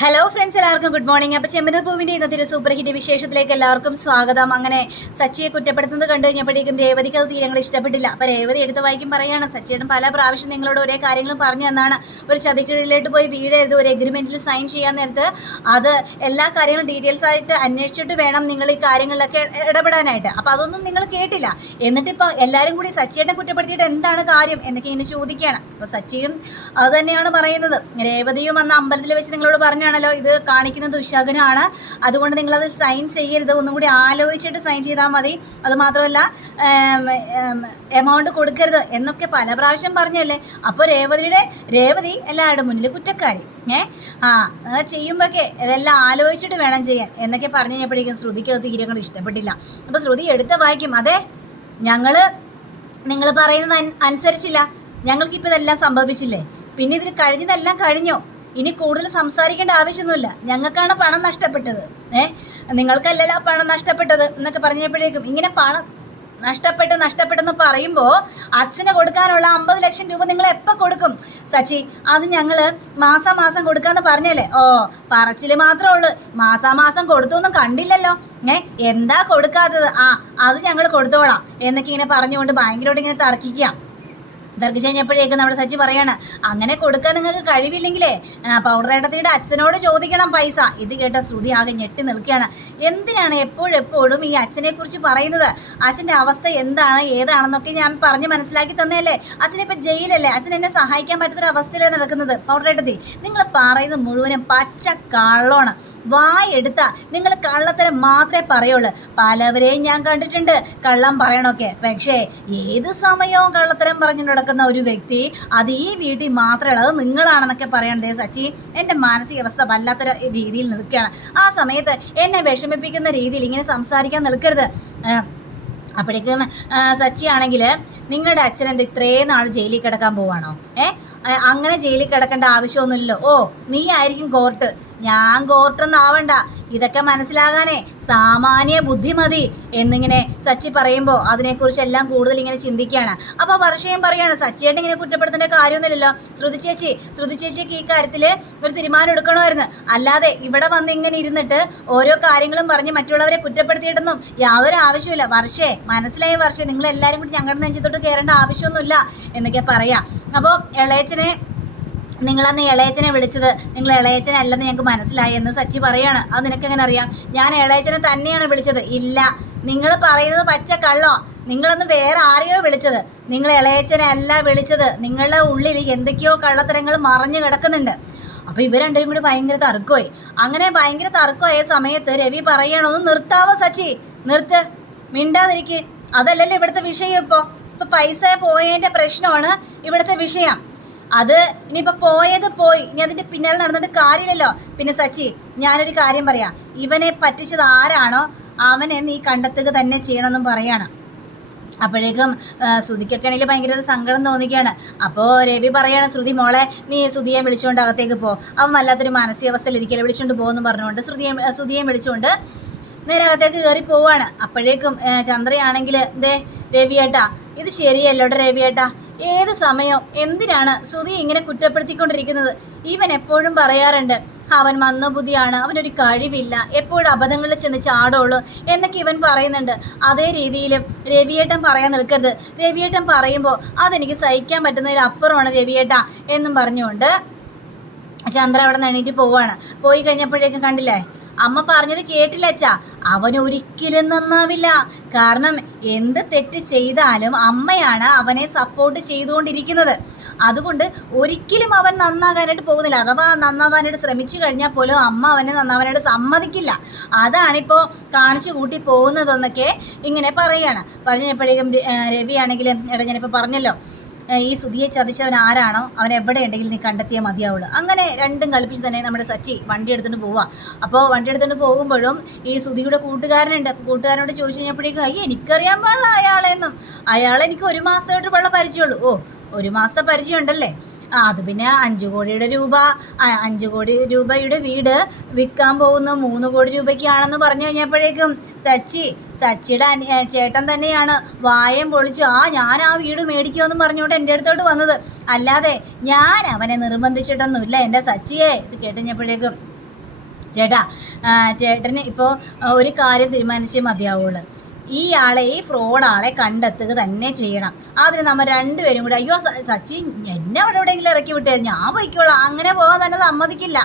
Hello friends, എല്ലാവർക്കും good morning. അപ്പോൾ ചെമ്പനൂർ പൂവിൻ്റെ ഇന്നത്തെ ഒരു സൂപ്പർ ഹിറ്റ് വിശേഷത്തിലേക്ക് എല്ലാവർക്കും സ്വാഗതം. അങ്ങനെ സച്ചിയെ കുറ്റപ്പെടുത്തുന്നത് കണ്ടു കഴിഞ്ഞപ്പോഴേക്കും രേവതിക്ക് അത് തീരങ്ങൾ ഇഷ്ടപ്പെട്ടില്ല. അപ്പോൾ രേവതി എടുത്ത് വായിക്കും പറയാണ്, സച്ചിയുടെ പല പ്രാവശ്യം നിങ്ങളോട് ഒരേ കാര്യങ്ങളും പറഞ്ഞു തന്നാണ്. ഒരു ചതിക്കിഴിലോട്ട് പോയി വീടരുത്, ഒരു എഗ്രിമെൻറ്റിൽ സൈൻ ചെയ്യാൻ നേരത്ത് അത് എല്ലാ കാര്യങ്ങളും ഡീറ്റെയിൽസ് ആയിട്ട് അന്വേഷിച്ചിട്ട് വേണം നിങ്ങൾ ഈ കാര്യങ്ങളിലൊക്കെ ഇടപെടാനായിട്ട്. അപ്പോൾ അതൊന്നും നിങ്ങൾ കേട്ടില്ല. എന്നിട്ടിപ്പോൾ എല്ലാവരും കൂടി സച്ചിയെ കുറ്റപ്പെടുത്തിയിട്ട് എന്താണ് കാര്യം എന്നൊക്കെ ഇങ്ങനെ ചോദിക്കുകയാണ്. അപ്പോൾ സച്ചിയും അത് തന്നെയാണ് പറയുന്നത്. രേവതിയും അന്ന് അമ്പലത്തിൽ വെച്ച് നിങ്ങളോട് പറഞ്ഞു ണല്ലോ, ഇത് കാണിക്കുന്നത് ദുശകനാണ്, അതുകൊണ്ട് നിങ്ങളത് സൈൻ ചെയ്യരുത്, ഒന്നും കൂടി ആലോചിച്ചിട്ട് സൈൻ ചെയ്താൽ മതി, അതുമാത്രമല്ല എമൗണ്ട് കൊടുക്കരുത് എന്നൊക്കെ പല പ്രാവശ്യം പറഞ്ഞല്ലേ. അപ്പോൾ രേവതി എല്ലാവരുടെ മുന്നിൽ കുറ്റക്കാരി. ചെയ്യുമ്പോഴൊക്കെ ഇതെല്ലാം ആലോചിച്ചിട്ട് വേണം ചെയ്യാൻ എന്നൊക്കെ പറഞ്ഞു കഴിഞ്ഞപ്പോഴേക്കും ശ്രുതിക്ക് അത് തീരങ്ങൾ ഇഷ്ടപ്പെട്ടില്ല. അപ്പോൾ ശ്രുതി എടുത്ത് വായിക്കും, അതെ നിങ്ങൾ പറയുന്നത് അനുസരിച്ചില്ല, ഞങ്ങൾക്കിപ്പോൾ ഇതെല്ലാം സംഭവിച്ചില്ലേ, പിന്നെ ഇതിൽ കഴിഞ്ഞതെല്ലാം കഴിഞ്ഞോ, ഇനി കൂടുതൽ സംസാരിക്കേണ്ട ആവശ്യമൊന്നുമില്ല, ഞങ്ങൾക്കാണ് പണം നഷ്ടപ്പെട്ടത്, നിങ്ങൾക്കല്ലല്ലോ പണം നഷ്ടപ്പെട്ടത് എന്നൊക്കെ പറഞ്ഞപ്പോഴേക്കും ഇങ്ങനെ പണം നഷ്ടപ്പെട്ടെന്ന് പറയുമ്പോൾ അച്ഛന് കൊടുക്കാനുള്ള 50 ലക്ഷം രൂപ നിങ്ങൾ എപ്പോൾ കൊടുക്കും സച്ചി? അത് ഞങ്ങൾ മാസാമാസം കൊടുക്കാമെന്ന് പറഞ്ഞല്ലേ. ഓ, പറച്ചിൽ മാത്രമേ ഉള്ളൂ, മാസാമാസം കൊടുത്തൊന്നും കണ്ടില്ലല്ലോ. എന്താ കൊടുക്കാത്തത്? അത് ഞങ്ങൾ കൊടുത്തോളാം എന്നൊക്കെ ഇങ്ങനെ പറഞ്ഞുകൊണ്ട് ഭയങ്കരമായിട്ട് ഇങ്ങനെ തർക്കിക്കുക. തർക്കിച്ച് കഴിഞ്ഞപ്പോഴേക്കും നമ്മുടെ സച്ചി പറയാണ്, അങ്ങനെ കൊടുക്കാൻ നിങ്ങൾക്ക് കഴിവില്ലെങ്കിലേ പൗഡറേട്ടത്തിയുടെ അച്ഛനോട് ചോദിക്കണം പൈസ. ഇത് കേട്ട ശ്രുതി ആകെ ഞെട്ടി നിൽക്കുകയാണ്. എന്തിനാണ് എപ്പോഴെപ്പോഴും ഈ അച്ഛനെ കുറിച്ച് പറയുന്നത്? അച്ഛൻ്റെ അവസ്ഥ എന്താണ് ഏതാണെന്നൊക്കെ ഞാൻ പറഞ്ഞ് മനസ്സിലാക്കി തന്നെയല്ലേ. അച്ഛനിപ്പോൾ ജയിലല്ലേ, അച്ഛൻ എന്നെ സഹായിക്കാൻ പറ്റുന്നൊരു അവസ്ഥയിലാണ് നടക്കുന്നത്. പൗഡറേട്ടത്തി, നിങ്ങൾ പറയുന്നത് മുഴുവനും പച്ച കള്ളമാണ്. വായെടുത്ത നിങ്ങൾ കള്ളത്തരം മാത്രമേ പറയുള്ളൂ. പലവരെയും ഞാൻ കണ്ടിട്ടുണ്ട് കള്ളം പറയണമൊക്കെ, പക്ഷേ ഏത് സമയവും കള്ളത്തരം പറഞ്ഞുകൊണ്ട് നടക്കുന്ന ഒരു വ്യക്തി അത് ഈ വീട്ടിൽ മാത്രമേ, അത് നിങ്ങളാണെന്നൊക്കെ പറയണ്ടേ സച്ചി. എൻ്റെ മാനസികാവസ്ഥ വല്ലാത്തൊരു രീതിയിൽ നിൽക്കുകയാണ്. ആ സമയത്ത് എന്നെ വിഷമിപ്പിക്കുന്ന രീതിയിൽ ഇങ്ങനെ സംസാരിക്കാൻ നിൽക്കരുത്. അപ്പോഴേക്കും സച്ചി ആണെങ്കിൽ, നിങ്ങളുടെ അച്ഛൻ എന്താ ഇത്രയും നാൾ ജയിലിൽ കിടക്കാൻ പോവാണോ? അങ്ങനെ ജയിലിൽ കിടക്കേണ്ട ആവശ്യമൊന്നുമില്ലല്ലോ. ഓ, നീ ആയിരിക്കും കോർട്ട്, ഞാൻ കോർട്ടൊന്നും ആവണ്ട, ഇതൊക്കെ മനസ്സിലാകാനേ സാമാന്യ ബുദ്ധി മതി എന്നിങ്ങനെ സച്ചി പറയുമ്പോൾ അതിനെക്കുറിച്ച് എല്ലാം കൂടുതൽ ഇങ്ങനെ ചിന്തിക്കുകയാണ്. അപ്പോൾ വർഷയും പറയാണ്, സച്ചിയായിട്ട് ഇങ്ങനെ കുറ്റപ്പെടുത്തേണ്ട കാര്യമൊന്നുമില്ലല്ലോ. ശ്രുതി ചേച്ചിക്ക് ഈ കാര്യത്തിൽ ഒരു തീരുമാനം എടുക്കണമായിരുന്നു, അല്ലാതെ ഇവിടെ വന്ന് ഇങ്ങനെ ഇരുന്നിട്ട് ഓരോ കാര്യങ്ങളും പറഞ്ഞ് മറ്റുള്ളവരെ കുറ്റപ്പെടുത്തിയിട്ടൊന്നും യാതൊരു ആവശ്യമില്ല. വർഷേ, മനസ്സിലായി വർഷേ, നിങ്ങളെല്ലാവരും കൂടി ഞങ്ങളുടെ നെഞ്ചത്തോട്ട് കയറേണ്ട ആവശ്യമൊന്നുമില്ല എന്നൊക്കെ പറയാം. അപ്പോൾ നിങ്ങളന്ന് ഇളയച്ചനെ വിളിച്ചത് നിങ്ങൾ ഇളയച്ചനെ അല്ലെന്ന് ഞങ്ങൾക്ക് മനസ്സിലായി എന്ന് സച്ചി പറയാണ്. അത് നിനക്കെങ്ങനെ അറിയാം? ഞാൻ ഇളയച്ചനെ തന്നെയാണ് വിളിച്ചത്. ഇല്ല, നിങ്ങൾ പറയുന്നത് പച്ച കള്ളോ. നിങ്ങളൊന്ന് വേറെ ആരെയോ വിളിച്ചത്, നിങ്ങൾ ഇളയച്ചനെ അല്ല വിളിച്ചത്. നിങ്ങളുടെ ഉള്ളിൽ എന്തൊക്കെയോ കള്ളത്തരങ്ങൾ മറഞ്ഞു കിടക്കുന്നുണ്ട്. അപ്പോൾ ഇവർ രണ്ടുപേരും കൂടി ഭയങ്കര തർക്കമായി. അങ്ങനെ ഭയങ്കര തർക്കമായ സമയത്ത് രവി പറയണോ, ഒന്ന് നിർത്താവോ സച്ചി, നിർത്ത്, മിണ്ടാതിരിക്കുക, അതല്ലല്ലോ ഇവിടുത്തെ വിഷയം. ഇപ്പോൾ പൈസ പോയതിൻ്റെ പ്രശ്നമാണ് ഇവിടുത്തെ വിഷയം. അത് ഇനിയിപ്പോൾ പോയത് പോയി, ഇനി അതിൻ്റെ പിന്നാലെ നടന്നിട്ട് കാര്യമില്ലല്ലോ. പിന്നെ സച്ചി, ഞാനൊരു കാര്യം പറയാം, ഇവനെ പറ്റിച്ചത് ആരാണോ അവനെ നീ കണ്ടെത്തുക തന്നെ ചെയ്യണമെന്നും പറയാണ്. അപ്പോഴേക്കും ശ്രുതിക്കൊക്കെ ആണെങ്കിൽ ഭയങ്കര ഒരു സങ്കടം തോന്നിക്കുകയാണ്. അപ്പോൾ രവി പറയാണ്, ശ്രുതി മോളെ, നീ ശ്രുതിയെ വിളിച്ചുകൊണ്ട് അകത്തേക്ക് പോ, അവൻ വല്ലാത്തൊരു മാനസികാവസ്ഥയിൽ ഇരിക്കലെ, വിളിച്ചുകൊണ്ട് പോകുമെന്ന് പറഞ്ഞുകൊണ്ട് ശ്രുതിയെ വിളിച്ചുകൊണ്ട് നേരെ അകത്തേക്ക് കയറി പോവാണ്. അപ്പോഴേക്കും ചന്ദ്രയാണെങ്കിൽ, രവിയേട്ടാ, ഇത് ശരിയല്ലോ രവിയേട്ടാ, ഏത് സമയം എന്തിനാണ് ശ്രുതി ഇങ്ങനെ കുറ്റപ്പെടുത്തിക്കൊണ്ടിരിക്കുന്നത്? ഇവൻ എപ്പോഴും പറയാറുണ്ട് അവൻ മന്ദബുദ്ധിയാണ്, അവനൊരു കഴിവില്ല, എപ്പോഴും അബദ്ധങ്ങളിൽ ചെന്ന് ചാടുള്ളൂ എന്നൊക്കെ ഇവൻ പറയുന്നുണ്ട്. അതേ രീതിയിലും രവിയേട്ടൻ പറയാൻ നിൽക്കരുത്. രവിയേട്ടൻ പറയുമ്പോൾ അതെനിക്ക് സഹിക്കാൻ പറ്റുന്നതിലപ്പുറമാണ് രവിയേട്ടാ എന്നും പറഞ്ഞുകൊണ്ട് ചന്ദ്ര അവിടെ നിന്ന് എണീറ്റ് പോവാണ്. പോയി കഴിഞ്ഞപ്പോഴേക്കും കണ്ടില്ലേ, അമ്മ പറഞ്ഞത് കേട്ടില്ല അച്ഛാ, അവൻ ഒരിക്കലും നന്നാവില്ല. കാരണം എന്ത് തെറ്റ് ചെയ്താലും അമ്മയാണ് അവനെ സപ്പോർട്ട് ചെയ്തുകൊണ്ടിരിക്കുന്നത്. അതുകൊണ്ട് ഒരിക്കലും അവൻ നന്നാകാനായിട്ട് പോകുന്നില്ല. അഥവാ നന്നാവാനായിട്ട് ശ്രമിച്ചു കഴിഞ്ഞാൽ പോലും അമ്മ അവനെ നന്നാവാനായിട്ട് സമ്മതിക്കില്ല. അതാണിപ്പോൾ കാണിച്ചു കൂട്ടി പോകുന്നതെന്നൊക്കെ ഇങ്ങനെ പറയുകയാണ്. പറഞ്ഞപ്പോഴേക്കും രവിയാണെങ്കിലും, ഞാനിപ്പോൾ പറഞ്ഞല്ലോ, ഈ ശ്രുതിയെ ചതിച്ചവൻ ആരാണോ അവൻ എവിടെ ഉണ്ടെങ്കിലും നീ കണ്ടെത്തിയാൽ മതിയാവുള്ളൂ. അങ്ങനെ രണ്ടും കൽപ്പിച്ച് തന്നെ നമ്മുടെ സച്ചി വണ്ടി എടുത്തുകൊണ്ട് പോവാം. അപ്പോൾ വണ്ടി എടുത്തുകൊണ്ട് പോകുമ്പോഴും ഈ ശ്രുതിയുടെ കൂട്ടുകാരനോട് ചോദിച്ചു കഴിഞ്ഞപ്പോഴേക്കും, എനിക്കറിയാൻ പാടില്ല അയാളെന്നും, അയാളെനിക്ക് 1 മാസമായിട്ട് ഉള്ള പരിചയമുള്ളൂ. ഓ, 1 മാസത്തെ പരിചയം ഉണ്ടല്ലേ. അത് പിന്നെ 5 കോടി രൂപയുടെ വീട് വിൽക്കാൻ പോകുന്ന 3 കോടി രൂപയ്ക്കാണെന്ന് പറഞ്ഞു കഴിഞ്ഞപ്പോഴേക്കും സച്ചിയുടെ ചേട്ടൻ തന്നെയാണ് വായം പൊളിച്ചു ഞാൻ ആ വീട് മേടിക്കുമെന്ന് പറഞ്ഞുകൊണ്ട് എൻ്റെ അടുത്തോട്ട് വന്നത്. അല്ലാതെ ഞാൻ അവനെ നിർബന്ധിച്ചിട്ടൊന്നുമില്ല എൻ്റെ സച്ചിയെ. ഇത് കേട്ടുകഴിഞ്ഞപ്പോഴേക്കും ചേട്ടാ, ചേട്ടന് ഇപ്പോൾ ഒരു കാര്യം തീരുമാനിച്ചേ മതിയാവുള്ളൂ. ഈ ഫ്രോഡ് ആളെ കണ്ടെത്തുക തന്നെ ചെയ്യണം. അതിന് നമ്മൾ രണ്ടുപേരും കൂടി, അയ്യോ സച്ചി എന്നെ അവിടെ എവിടെയെങ്കിലും ഇറക്കി വിട്ടേ, ഞാൻ പോയിക്കോളാം, അങ്ങനെ പോകാൻ തന്നെ സമ്മതിക്കില്ല.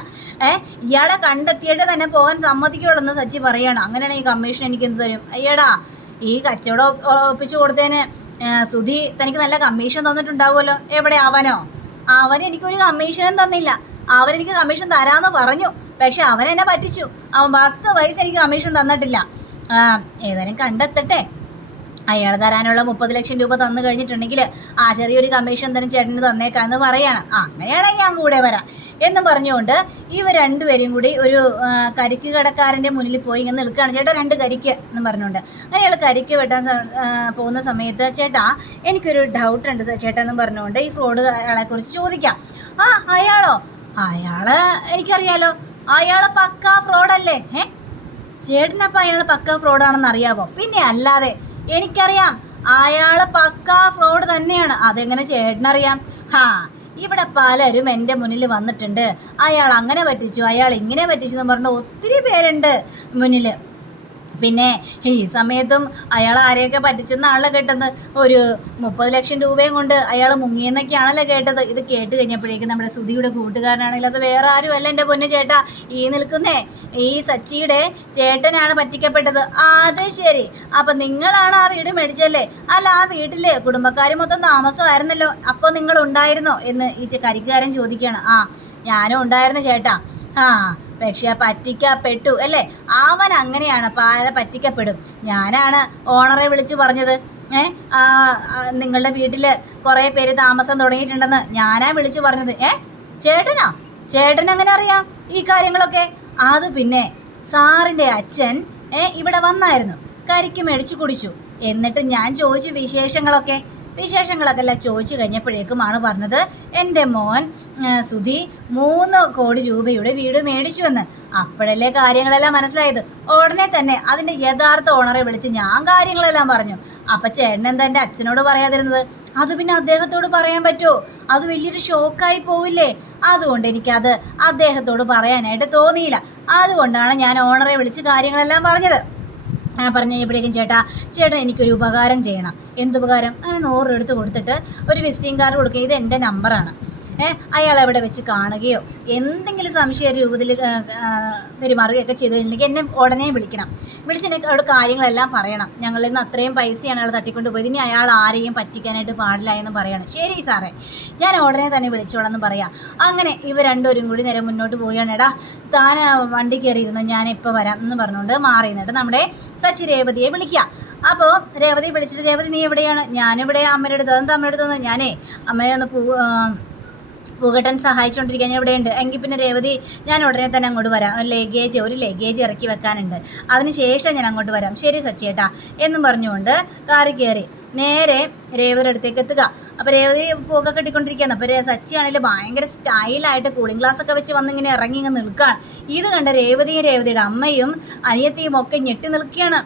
ഇയാളെ കണ്ടെത്തിയിട്ട് തന്നെ പോകാൻ സമ്മതിക്കുള്ളൂ എന്ന് സച്ചി പറയണം. അങ്ങനെയാണ് ഈ കമ്മീഷൻ എനിക്ക് എന്ത് തരും? അയ്യടാ, ഈ കച്ചവടം ഒപ്പിച്ചു കൊടുത്തതിന് സുധി തനിക്ക് നല്ല കമ്മീഷൻ തന്നിട്ടുണ്ടാവുമല്ലോ. എവിടെ അവൻ എനിക്കൊരു കമ്മീഷനും തന്നില്ല. അവനെനിക്ക് കമ്മീഷൻ തരാമെന്ന് പറഞ്ഞു, പക്ഷെ അവനെന്നെ പറ്റിച്ചു. അവൻ 10 പൈസ എനിക്ക് കമ്മീഷൻ തന്നിട്ടില്ല. ഏതായാലും കണ്ടെത്തട്ടെ. അയാൾ തരാനുള്ള 30 ലക്ഷം രൂപ തന്നു കഴിഞ്ഞിട്ടുണ്ടെങ്കിൽ ചെറിയൊരു കമ്മീഷൻ തന്നെ ചേട്ടന് തന്നേക്കാന്ന് പറയാണ്. അങ്ങനെയാണെങ്കിൽ ഞാൻ കൂടെ വരാം എന്ന് പറഞ്ഞുകൊണ്ട് ഇവർ രണ്ടുപേരും കൂടി ഒരു കരിക്ക് കടക്കാരൻ്റെ മുന്നിൽ പോയി ഇങ്ങനെ നിൽക്കുകയാണ്. ചേട്ടാ 2 കരിക്ക് എന്ന് പറഞ്ഞുകൊണ്ട്. അങ്ങനെ അയാൾ കരിക്ക് വെട്ടാൻ പോകുന്ന സമയത്ത്, ചേട്ടാ എനിക്കൊരു ഡൗട്ട് ഉണ്ട് ചേട്ടാ എന്ന് പറഞ്ഞുകൊണ്ട് ഈ ഫ്രോഡ് അയാളെ കുറിച്ച് ചോദിക്കാം. അയാളെ എനിക്കറിയാലോ, അയാൾ പക്കാ ഫ്രോഡല്ലേ. ചേട്ടനപ്പം അയാൾ പക്കാ ഫ്രോഡാണെന്ന് അറിയാവോ? പിന്നെ അല്ലാതെ എനിക്കറിയാം, അയാൾ പക്കാ ഫ്രോഡ് തന്നെയാണ്. അതെങ്ങനെ ചേട്ടനറിയാം? ഇവിടെ പലരും എൻ്റെ മുന്നിൽ വന്നിട്ടുണ്ട്. അയാൾ അങ്ങനെ പറ്റിച്ചു, അയാൾ ഇങ്ങനെ പറ്റിച്ചു എന്ന് പറഞ്ഞ ഒത്തിരി പേരുണ്ട് മുന്നിൽ. പിന്നെ ഈ സമയത്തും അയാൾ ആരെയൊക്കെ പറ്റിച്ചെന്നാണല്ലോ കേട്ടത്. ഒരു 30 ലക്ഷം രൂപയും കൊണ്ട് അയാൾ മുങ്ങിയെന്നൊക്കെയാണല്ലോ കേട്ടത്. ഇത് കേട്ട് കഴിഞ്ഞപ്പോഴേക്കും നമ്മുടെ സുധിയുടെ കൂട്ടുകാരനാണെങ്കിൽ അത് വേറെ ആരും അല്ല എൻ്റെ പൊന്നു ചേട്ടാ, ഈ നിൽക്കുന്നേ ഈ സച്ചിയുടെ ചേട്ടനാണ് പറ്റിക്കപ്പെട്ടത്. അത് ശരി, അപ്പം നിങ്ങളാണ് ആ വീട് മേടിച്ചല്ലേ? അല്ല, ആ വീട്ടിൽ കുടുംബക്കാർ മൊത്തം താമസമായിരുന്നല്ലോ, അപ്പോൾ നിങ്ങൾ ഉണ്ടായിരുന്നോ എന്ന് ഈ കരിക്കുകാരൻ ചോദിക്കുകയാണ്. ഞാനും ഉണ്ടായിരുന്നു ചേട്ടാ. പക്ഷെ പറ്റിക്കപ്പെട്ടു അല്ലേ? അവൻ അങ്ങനെയാണ്, പറ്റിക്കപ്പെടും. ഞാനാണ് ഓണറെ വിളിച്ച് പറഞ്ഞത്, നിങ്ങളുടെ വീട്ടിൽ കുറേ പേര് താമസം തുടങ്ങിയിട്ടുണ്ടെന്ന് ഞാനാ വിളിച്ചു പറഞ്ഞത്. ചേട്ടൻ അങ്ങനെ അറിയാം ഈ കാര്യങ്ങളൊക്കെ? അത് പിന്നെ സാറിൻ്റെ അച്ഛൻ ഇവിടെ വന്നായിരുന്നു, കരിക്ക് മേടിച്ചു കുടിച്ചു. എന്നിട്ട് ഞാൻ ചോദിച്ചു വിശേഷങ്ങളൊക്കെ അല്ല ചോദിച്ചു കഴിഞ്ഞപ്പോഴേക്കുമാണ് പറഞ്ഞത്, എൻ്റെ മോൻ സുധി 3 കോടി രൂപയുടെ വീട് മേടിച്ചുവെന്ന്. അപ്പോഴല്ലേ കാര്യങ്ങളെല്ലാം മനസ്സിലായത്. ഉടനെ തന്നെ അതിൻ്റെ യഥാർത്ഥ ഓണറെ വിളിച്ച് ഞാൻ കാര്യങ്ങളെല്ലാം പറഞ്ഞു. അപ്പം ചേട്ടൻ എന്താ എൻ്റെ അച്ഛനോട് പറയാതിരുന്നത്? അത് പിന്നെ അദ്ദേഹത്തോട് പറയാൻ പറ്റുമോ? അത് വലിയൊരു ഷോക്കായി പോവില്ലേ? അതുകൊണ്ട് എനിക്കത് അദ്ദേഹത്തോട് പറയാനായിട്ട് തോന്നിയില്ല. അതുകൊണ്ടാണ് ഞാൻ ഓണറെ വിളിച്ച് കാര്യങ്ങളെല്ലാം പറഞ്ഞത്. പറഞ്ഞു കഴിഞ്ഞപ്പോഴേക്കും ചേട്ടൻ എനിക്കൊരു ഉപകാരം ചെയ്യണം. എന്തുപകാരം? അങ്ങനെ 100 രൂപ എടുത്ത് കൊടുത്തിട്ട് ഒരു വിസിറ്റിംഗ് കാർഡ് കൊടുക്കുക, ഇത് എൻ്റെ നമ്പറാണ്. അയാൾ എവിടെ വെച്ച് കാണുകയോ എന്തെങ്കിലും സംശയ രൂപത്തിൽ പെരുമാറുകയൊക്കെ ചെയ്ത് കഴിഞ്ഞിട്ടുണ്ടെങ്കിൽ എന്നെ ഉടനെ വിളിക്കണം. വിളിച്ചെനിക്ക് അവിടെ കാര്യങ്ങളെല്ലാം പറയണം. ഞങ്ങളിൽ നിന്ന് അത്രയും പൈസയാണ് അയാൾ തട്ടിക്കൊണ്ട് പോയത്, ഇനി അയാൾ ആരെയും പറ്റിക്കാനായിട്ട് പാടില്ല എന്ന് പറയണം. ശരി സാറേ, ഞാൻ ഉടനെ തന്നെ വിളിച്ചോളാം എന്ന് പറയാം. അങ്ങനെ ഇവർ രണ്ടുപേരും കൂടി നേരെ മുന്നോട്ട് പോവുകയാണ്. താൻ വണ്ടി കയറിയിരുന്നു, ഞാൻ ഇപ്പോൾ വരാം എന്ന് പറഞ്ഞുകൊണ്ട് മാറി നിന്നിട്ട് നമ്മുടെ സച്ചി രേവതിയെ വിളിക്കുക. അപ്പോൾ രേവതി വിളിച്ചിട്ട്, രേവതി നീ എവിടെയാണ്? ഞാനിവിടെ അമ്മയുടെ അടുത്ത്. അതെന്താ അമ്മയുടെ അടുത്ത്? ഞാനേ അമ്മയെ ഒന്ന് പൂകെട്ടാൻ സഹായിച്ചുകൊണ്ടിരിക്കാൻ ഞാൻ ഇവിടെയുണ്ട്. എങ്കിൽ പിന്നെ രേവതി ഞാൻ ഉടനെ തന്നെ അങ്ങോട്ട് വരാം, ഒരു ലഗേജ് ഇറക്കി വെക്കാനുണ്ട്, അതിനുശേഷം ഞാൻ അങ്ങോട്ട് വരാം. ശരി സച്ചിയേട്ടാ എന്നും പറഞ്ഞുകൊണ്ട് കാറിൽ കയറി നേരെ രേവതിയുടെ അടുത്തേക്ക് എത്തുക. അപ്പോൾ രേവതി പുക കെട്ടിക്കൊണ്ടിരിക്കുകയാണ്. അപ്പോൾ സച്ചിയാണെങ്കിൽ ഭയങ്കര സ്റ്റൈലായിട്ട് കൂളിംഗ് ഗ്ലാസ് ഒക്കെ വെച്ച് വന്നിങ്ങനെ ഇറങ്ങി ഇങ്ങനെ നിൽക്കുകയാണ്. ഇത് കണ്ട രേവതിയുടെ അമ്മയും അനിയത്തിയും ഒക്കെ ഞെട്ടി നിൽക്കുകയാണ്.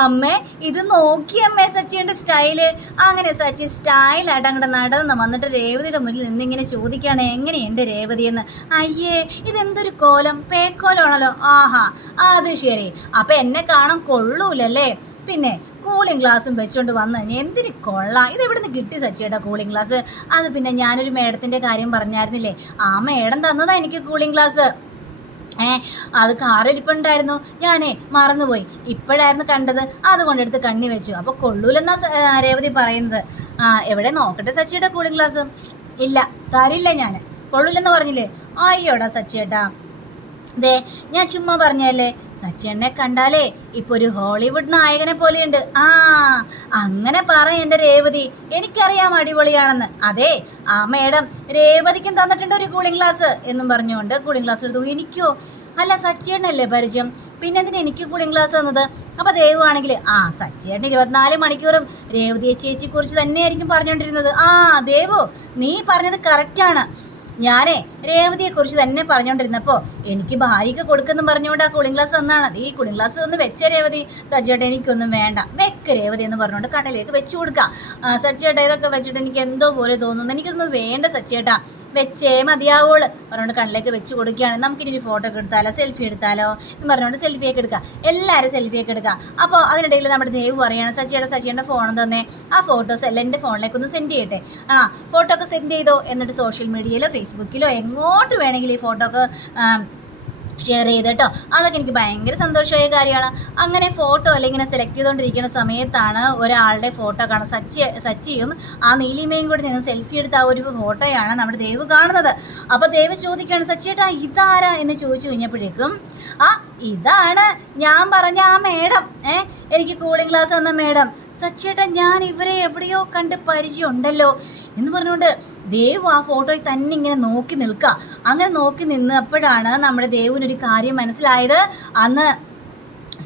അമ്മേ ഇത് നോക്കിയമ്മേ സച്ചിയുടെ സ്റ്റൈല്. അങ്ങനെ സച്ചി സ്റ്റൈലായിട്ട് അങ്ങോട്ട് നടന്ന് വന്നിട്ട് രേവതിയുടെ മുന്നിൽ നിന്നിങ്ങനെ ചോദിക്കുകയാണ്, എങ്ങനെയുണ്ട് രേവതിയെന്ന്. അയ്യേ ഇതെന്തൊരു കോലം, പേക്കോലാണല്ലോ. അത് ശരി, അപ്പം എന്നെ കാണാൻ കൊള്ളൂലല്ലേ? പിന്നെ കൂളിംഗ് ഗ്ലാസും വെച്ചുകൊണ്ട് വന്ന് എന്തിന് കൊള്ളാം. ഇതെവിടെ നിന്ന് കിട്ടി സച്ചിയുടെ കൂളിംഗ് ഗ്ലാസ്? അത് പിന്നെ ഞാനൊരു മേഡത്തിൻ്റെ കാര്യം പറഞ്ഞായിരുന്നില്ലേ, ആ മേഡം തന്നതാ എനിക്ക് കൂളിംഗ് ഗ്ലാസ്. അത് കാറിരിപ്പുണ്ടായിരുന്നു, ഞാനേ മറന്നുപോയി, ഇപ്പോഴായിരുന്നു കണ്ടത്, അതുകൊണ്ടെടുത്ത് കണ്ണി വെച്ചു. അപ്പോൾ കൊള്ളൂലെന്നാ രേവതി പറയുന്നത്. എവിടെ നോക്കട്ടെ സച്ചിയുടെ കൂളിംഗ് ഗ്ലാസ്? ഇല്ല, തരില്ല, ഞാൻ കൊള്ളൂലെന്ന് പറഞ്ഞില്ലേ. അയ്യോടാ സച്ചിയേട്ടാ, ഞാൻ ചുമ്മാ പറഞ്ഞല്ലേ. സച്ചിയെണ്ണെ കണ്ടാലേ ഇപ്പോൾ ഒരു ഹോളിവുഡ് നായകനെ പോലെയുണ്ട്. അങ്ങനെ പറ എൻ്റെ രേവതി, എനിക്കറിയാം അടിപൊളിയാണെന്ന്. അതെ, ആ മേഡം രേവതിക്കും തന്നിട്ടുണ്ട് ഒരു കൂളിംഗ് ഗ്ലാസ് എന്നും പറഞ്ഞുകൊണ്ട് കൂളിംഗ് ഗ്ലാസ് എടുത്തു. എനിക്കോ? അല്ല സച്ചിയേട്ടനല്ലേ പരിചയം, പിന്നെ എന്തിനാ എനിക്ക് കൂളിംഗ് ഗ്ലാസ് തന്നത്? അപ്പോൾ ദേവുവാണെങ്കിൽ സച്ചിയേട്ടൻ 24 മണിക്കൂറും രേവതിയെ ചേച്ചിയെക്കുറിച്ച് തന്നെയായിരിക്കും പറഞ്ഞുകൊണ്ടിരുന്നത്. ദേവു നീ പറഞ്ഞത് കറക്റ്റാണ്. ഞാനേ രേവതിയെക്കുറിച്ച് തന്നെ പറഞ്ഞുകൊണ്ടിരുന്നപ്പോൾ എനിക്ക് ഭാര്യയ്ക്ക് കൊടുക്കുന്നു പറഞ്ഞുകൊണ്ട് ആ കൂളിംഗ് ഗ്ലാസ് തന്നാണ്. ഈ കൂളിംഗ് ഗ്ലാസ് ഒന്ന് വെച്ച രേവതി. സച്ചിയേട്ടൻ എനിക്കൊന്നും വേണ്ട, വെക്ക് രേവതി എന്ന് പറഞ്ഞുകൊണ്ട് കടയിലേക്ക് വെച്ച് കൊടുക്കാം. സച്ചിയേട്ട ഇതൊക്കെ വെച്ചിട്ട് എനിക്ക് എന്തോ പോലെ തോന്നുന്നു, എനിക്കൊന്നും വേണ്ട സച്ചിയേട്ടാ വെച്ചേ മതിയാവുള്ളൂ പറഞ്ഞുകൊണ്ട് കണ്ണിലേക്ക് വെച്ച് കൊടുക്കുകയാണ്. നമുക്കിനി ഒരു ഫോട്ടോ ഒക്കെ എടുത്താലോ, സെൽഫി എടുത്താലോ എന്ന് പറഞ്ഞുകൊണ്ട് സെൽഫിയൊക്കെ എടുക്കാം. എല്ലാവരും സെൽഫിയൊക്കെ എടുക്കാം. അപ്പോൾ അതിനിടയിൽ നമ്മുടെ ദേവ് പറയുകയാണ്, സച്ചിയുടെ ഫോൺ തന്നെ, ആ ഫോട്ടോസ് എല്ലാം എൻ്റെ ഫോണിലേക്ക് ഒന്ന് സെൻഡ് ചെയ്യട്ടെ. ഫോട്ടോ ഒക്കെ സെൻഡ് ചെയ്തോ, എന്നിട്ട് സോഷ്യൽ മീഡിയയിലോ ഫേസ്ബുക്കിലോ എങ്ങോട്ട് വേണമെങ്കിലും ഈ ഫോട്ടോ ഒക്കെ ഷെയർ ചെയ്ത് കേട്ടോ. അതൊക്കെ എനിക്ക് ഭയങ്കര സന്തോഷമായ കാര്യമാണ്. അങ്ങനെ ഫോട്ടോ അല്ലെങ്കിൽ ഇങ്ങനെ സെലക്ട് ചെയ്തുകൊണ്ടിരിക്കുന്ന സമയത്താണ് ഒരാളുടെ ഫോട്ടോ കാണും. സച്ചിയും ആ നീലിമയും കൂടി നിന്ന് സെൽഫി എടുത്ത ആ ഒരു ഫോട്ടോയാണ് നമ്മുടെ ദേവ് കാണുന്നത്. അപ്പോൾ ദേവ് ചോദിക്കുകയാണ്, സച്ചിയേട്ടാ ഇതാരാ എന്ന് ചോദിച്ചു കഴിഞ്ഞപ്പോഴേക്കും ഇതാണ് ഞാൻ പറഞ്ഞ ആ മേഡം, എനിക്ക് കൂളിംഗ് ഗ്ലാസ് തന്ന മേഡം. സച്ചിയേട്ടാ ഞാൻ ഇവരെ എവിടെയോ കണ്ട് പരിചയമുണ്ടല്ലോ എന്ന് പറഞ്ഞുകൊണ്ട് ദേവ് ആ ഫോട്ടോയിൽ തന്നെ ഇങ്ങനെ നോക്കി നിൽക്കുക. അങ്ങനെ നോക്കി നിന്നപ്പോഴാണ് നമ്മുടെ ദേവിനൊരു കാര്യം മനസ്സിലായത്. അന്ന്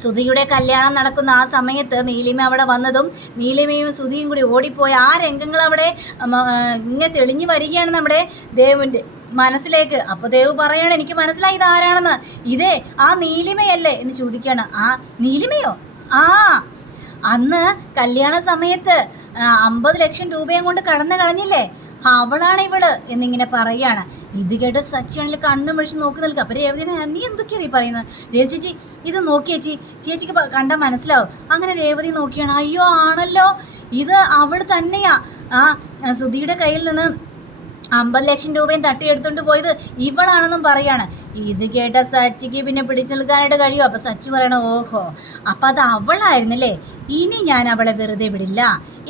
സുധിയുടെ കല്യാണം നടക്കുന്ന ആ സമയത്ത് നീലിമ അവിടെ വന്നതും നീലിമയും സുധിയും കൂടി ഓടിപ്പോയ ആ രംഗങ്ങൾ അവിടെ ഇങ്ങനെ തെളിഞ്ഞു വരികയാണ് നമ്മുടെ ദേവിൻ്റെ മനസ്സിലേക്ക്. അപ്പോൾ ദേവ് പറയാണ്, എനിക്ക് മനസ്സിലായി ഇതാരാണെന്ന്. ഇതേ ആ നീലിമയല്ലേ എന്ന് ചോദിക്കുകയാണ്. ആ നീലിമയോ? അന്ന് കല്യാണ സമയത്ത് 50 ലക്ഷം രൂപയും കൊണ്ട് കടന്നു കളഞ്ഞില്ലേ, അവളാണ് ഇവള് എന്നിങ്ങനെ പറയുകയാണ്. ഇത് കേട്ട് സച്ചിയാണെങ്കിൽ കണ്ണും വിളിച്ച് നോക്കി നിൽക്കുക. അപ്പം രേവതി, നീ എന്തൊക്കെയാണ് ഈ പറയുന്നത്? രേവതി ചേച്ചി ഇത് നോക്കി ചേച്ചിക്ക് കണ്ടാൽ മനസ്സിലാവും. അങ്ങനെ രേവതി നോക്കിയാണ്, അയ്യോ ആണല്ലോ, ഇത് അവൾ തന്നെയാ. സുധിയുടെ കയ്യിൽ നിന്ന് 50 ലക്ഷം രൂപയും തട്ടിയെടുത്തോണ്ട് പോയത് ഇവളാണെന്നും പറയാണ്. ഇത് കേട്ട സച്ചിക്ക് പിന്നെ പിടിച്ചു നിൽക്കാനായിട്ട് കഴിയുമോ? അപ്പം സച്ചി പറയണ, ഓഹോ അപ്പം അത് അവളായിരുന്നല്ലേ, ഇനി ഞാൻ അവളെ വെറുതെ വിടില്ല,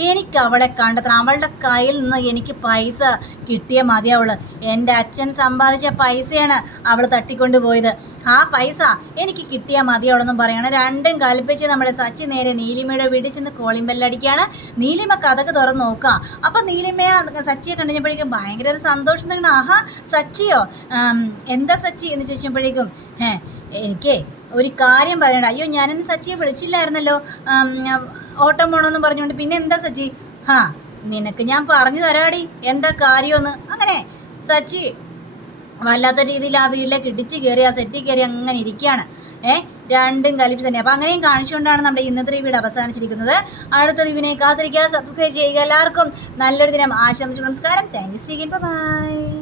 എനിക്ക് അവളെ കണ്ടെത്തണം, അവളുടെ കയ്യിൽ നിന്ന് എനിക്ക് പൈസ കിട്ടിയ മതിയാവുള്ളൂ. എൻ്റെ അച്ഛൻ സമ്പാദിച്ച പൈസയാണ് അവൾ തട്ടിക്കൊണ്ട് പോയത്, ആ പൈസ എനിക്ക് കിട്ടിയാൽ മതിയാവുള്ളെന്നും പറയണം. രണ്ടും കൽപ്പിച്ച് നമ്മുടെ സച്ചി നേരെ നീലിമയുടെ വീട്ടിൽ ചെന്ന് കോളിംഗ് ബെല്ലടിക്കുകയാണ്. നീലിമ കഥക്ക് തുറന്ന് നോക്കുക. അപ്പം നീലിമയെ സച്ചിയെ കണ്ടുകഴിഞ്ഞപ്പോഴേക്കും ഭയങ്കര ഒരു സന്തോഷം തന്നെ. സച്ചിയോ, എന്താ സച്ചി എന്ന് ചോദിച്ചപ്പോഴേക്കും എനിക്ക് ഒരു കാര്യം പറയണ്ട. അയ്യോ ഞാനെന്നെ സച്ചിയെ വിളിച്ചില്ലായിരുന്നല്ലോ ഓട്ടം പോണമെന്ന് പറഞ്ഞുകൊണ്ട്. പിന്നെ എന്താ സച്ചി? നിനക്ക് ഞാൻ പറഞ്ഞു തരാടി എന്താ കാര്യമെന്ന്. അങ്ങനെ സച്ചി വല്ലാത്ത രീതിയിൽ ആ വീട്ടിലേക്ക് ഇടിച്ച് കയറി, ആ സെറ്റിൽ കയറി അങ്ങനെ ഇരിക്കുകയാണ്. രണ്ടും കലിപ്പിച്ച് തന്നെ. അപ്പം അങ്ങനെയും കാണിച്ചുകൊണ്ടാണ് നമ്മുടെ ഇന്നത്തെ റിവ്യൂ അവസാനിച്ചിരിക്കുന്നത്. അടുത്ത റിവ്യൂവിനെ കാത്തിരിക്കുക, സബ്സ്ക്രൈബ് ചെയ്യുക. എല്ലാവർക്കും നല്ലൊരു ദിനം ആശംസിച്ചു. നമസ്കാരം. Thank you. ബൈ.